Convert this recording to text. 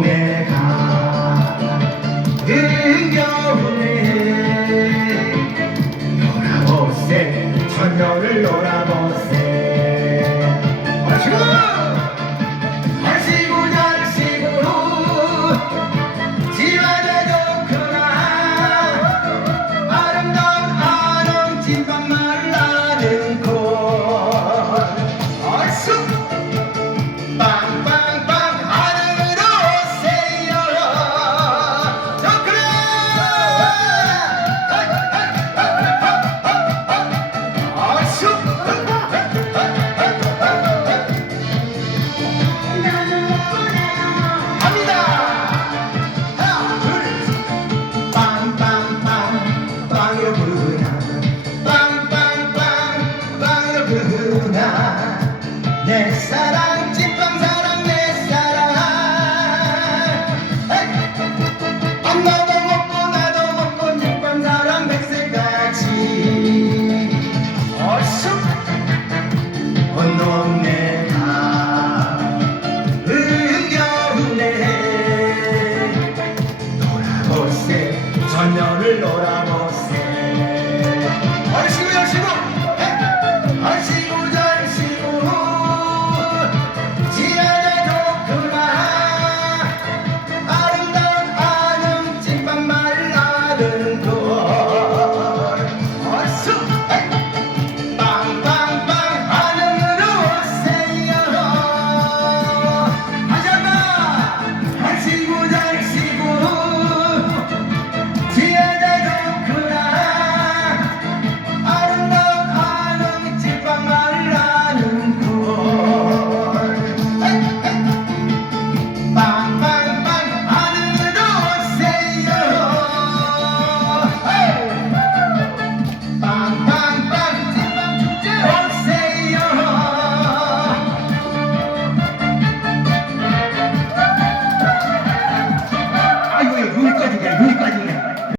내가 흥겨운에 돌아보세 천년을 돌아보세. 부르나. 내 사랑 찐빵 사랑 내 사랑! 엄마도 먹고 나도 먹고 찐빵 사랑 백세같이 얼쑤! 온 동네가 흥겨우네. 놀아보세. 전열을 놀아보세